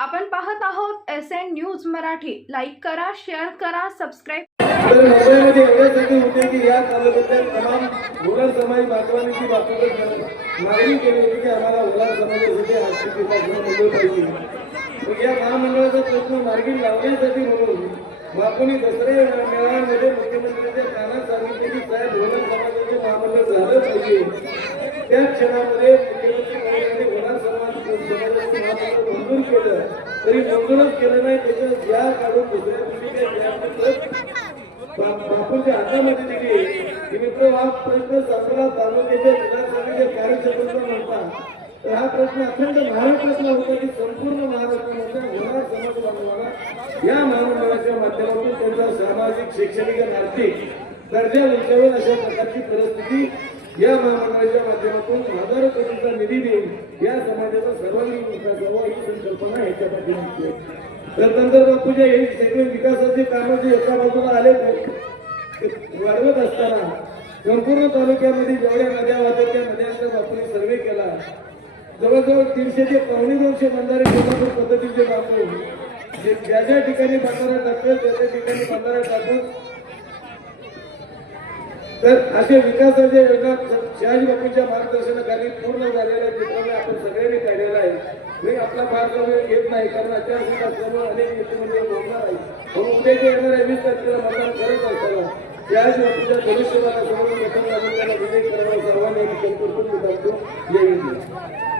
आपण पाहत आहोत S N news Marathi. Like करा शेअर करा सबस्क्राईब तर मुंबईमध्ये होते की या तालुक्यातल्या तमाम समाज बांधवांची मागणी केली होती की आम्हाला समाजासाठी आर्थिक विकास पाहिजे. मग या महामंडळाचा प्रश्न मार्गी लावण्यासाठी म्हणून बापूंनी दसऱ्या मेळाव्यामध्ये मुख्यमंत्र्यांच्या कानात सांगितले की साहेब मुघल समाजाचे महामंडळ झालं पाहिजे. त्या क्षणामध्ये मुख्यमंत्री महोदयांनी मुघल समाज समाजाचे महामंडळ मंजूर केलं तरी मंजूरच केलं नाही त्याच्या ज्या काढून दुसऱ्या दिवशी त्या बापूंच्या हातामध्ये दिली. की मित्र हा प्रश्न सातारा तालुक्याच्या विधानसभेच्या कार्यक्षेत्राचा नव्हता तर हा प्रश्न अखंड महाराष्ट्रातला होता की संपूर्ण महाराष्ट्रामध्ये होणार समाज बांधवाला? या महामंडळाच्या माध्यमातून त्यांचा सामाजिक शैक्षणिक आणि आर्थिक दर्जा उंचावेल अशा प्रकारची परिस्थिती या महामंडळाच्या माध्यमातून हजारो कोटींचा निधी देईल या समाजाचा सर्वांगीण विकास व्हावा ही संकल्पना ह्याच्या पाठीमागची आहे. तर बापूच्या हे सगळे विकासाचे कामं जे एका बाजूला आले ते वाढवत असताना संपूर्ण तालुक्यामध्ये जेवढ्या नद्या वाहतात त्या नद्यांचा बापूने सर्वे केला जवळजवळ तीनशे ते पावणे दोनशे बंधारे कोल्हापूर पद्धतीचे बापू जे ज्या ज्या ठिकाणी बंधारा टाकतात त्या त्या ठिकाणी बंधारा टाकून तर अशा विकासाच्या योजना शहाजी बापूंच्या मार्गदर्शनाखाली पूर्ण झालेल्या चित्राने आपण सगळ्यांनी काढलेला आहे. मी आपला फारसा वेळ घेत नाही कारण अचानक असल्यामुळे अनेक नेते बोलणार हो, आहे पण उद्याच्या येणाऱ्या वीस तारखेला मतदान करत असताना शहाजी बापूच्या धनुष्यबाला समोर प्रथम आपण विजय करावा सर्वांनी या ठिकाणी करतो. जय हिंद